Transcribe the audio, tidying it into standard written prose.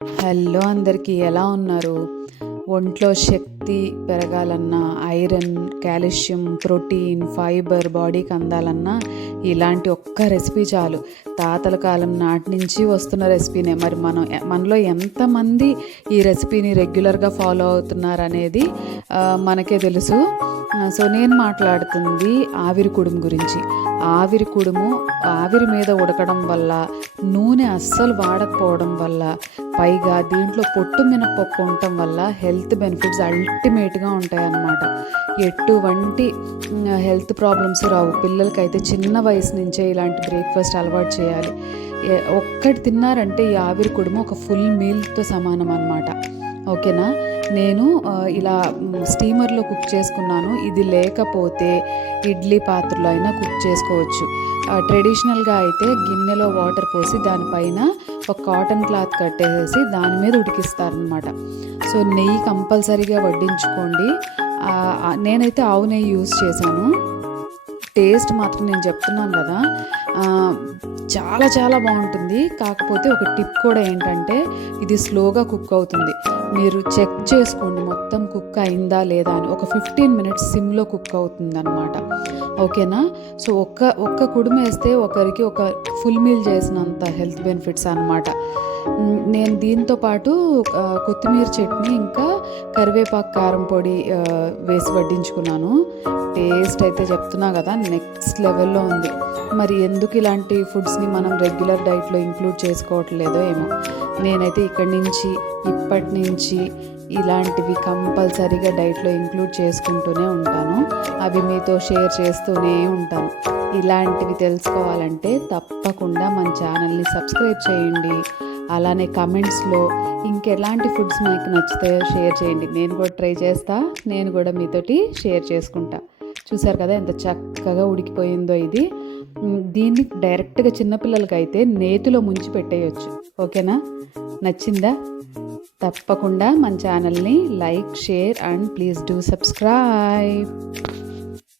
Hello అందరికీ, ఎలా ఉన్నారు? ఒంట్లో శక్తి పెరగాలన్నా, ఐరన్, కాల్షియం, ప్రోటీన్, ఫైబర్ బాడీకి అందాలన్నా ఇలాంటి ఒక్క రెసిపీ చాలు. తాతల కాలం నాటి నుంచి వస్తున్న రెసిపీనే. మరి మనలో ఎంతమంది ఈ రెసిపీని రెగ్యులర్గా ఫాలో అవుతున్నారనేది మనకే తెలుసు. సో నేను మాట్లాడుతుంది ఆవిరి కుడుము గురించి. ఆవిరి కుడుము ఆవిరి మీద ఉడకడం వల్ల, నూనె అస్సలు వాడకపోవడం వల్ల, పైగా దీంట్లో పొట్టు మినపప్పు ఉండటం వల్ల హెల్త్ బెనిఫిట్స్ అల్టిమేట్గా ఉంటాయన్నమాట. ఎటువంటి హెల్త్ ప్రాబ్లమ్స్ రావు. పిల్లలకైతే చిన్న వయసు నుంచే ఇలాంటి బ్రేక్ఫాస్ట్ అలవాటు చేయాలి. ఒక్కటి తిన్నారంటే ఈ ఆవిరి కుడుము ఒక ఫుల్ మీల్తో సమానం అన్నమాట. ఓకేనా? నేను ఇలా స్టీమర్లో కుక్ చేసుకున్నాను. ఇది లేకపోతే ఇడ్లీ పాత్రలో అయినా కుక్ చేసుకోవచ్చు. ట్రెడిషనల్గా అయితే గిన్నెలో వాటర్ పోసి దానిపైన ఒక కాటన్ క్లాత్ కట్టేసి దాని మీద ఉడికిస్తారనమాట. సో నెయ్యి కంపల్సరీగా వడ్డించుకోండి. నేనైతే ఆవు నెయ్యి యూస్ చేశాను. టేస్ట్ మాత్రం నేను చెప్తున్నాను కదా, చాలా చాలా బాగుంటుంది. కాకపోతే ఒక టిప్ కూడా ఏంటంటే, ఇది స్లోగా కుక్ అవుతుంది. మీరు చెక్ చేసుకోండి మొత్తం కుక్ అయిందా లేదా అని. ఒక 15 మినిట్స్ సిమ్లో కుక్ అవుతుంది అనమాట. ఓకేనా? సో ఒక్క కుడుము వేస్తే ఒకరికి ఒక ఫుల్ మీల్ చేసినంత హెల్త్ బెనిఫిట్స్ అనమాట. నేను దీంతో పాటు కొత్తిమీర చట్నీ ఇంకా కరివేపాకు కారం పొడి వేసి వడ్డించుకున్నాను. టేస్ట్ అయితే చెప్తున్నా కదా, నెక్స్ట్ లెవెల్లో ఉంది. మరి ఎందుకు ఇలాంటి ఫుడ్స్ని మనం రెగ్యులర్ డైట్లో ఇంక్లూడ్ చేసుకోవట్లేదో ఏమో. నేనైతే ఇప్పటి నుంచి ఇలాంటివి కంపల్సరీగా డైట్లో ఇంక్లూడ్ చేసుకుంటూనే ఉంటాను. అవి మీతో షేర్ చేస్తూనే ఉంటాను. ఇలాంటివి తెలుసుకోవాలంటే తప్పకుండా మన ఛానల్ని సబ్స్క్రైబ్ చేయండి. అలానే కమెంట్స్లో ఇంకెలాంటి ఫుడ్స్ మీకు నచ్చుతాయో షేర్ చేయండి. నేను కూడా ట్రై చేస్తా. నేను కూడా మీతోటి షేర్ చేసుకుంటా. చూసారు కదా ఎంత చక్కగా ఉడికిపోయిందో ఇది. దీన్ని డైరెక్ట్గా చిన్నపిల్లలకైతే నేతిలో ముంచి పెట్టేయచ్చు. ఓకేనా? నచ్చిందా? తప్పకుండా మన ఛానల్ని like, share and please do subscribe.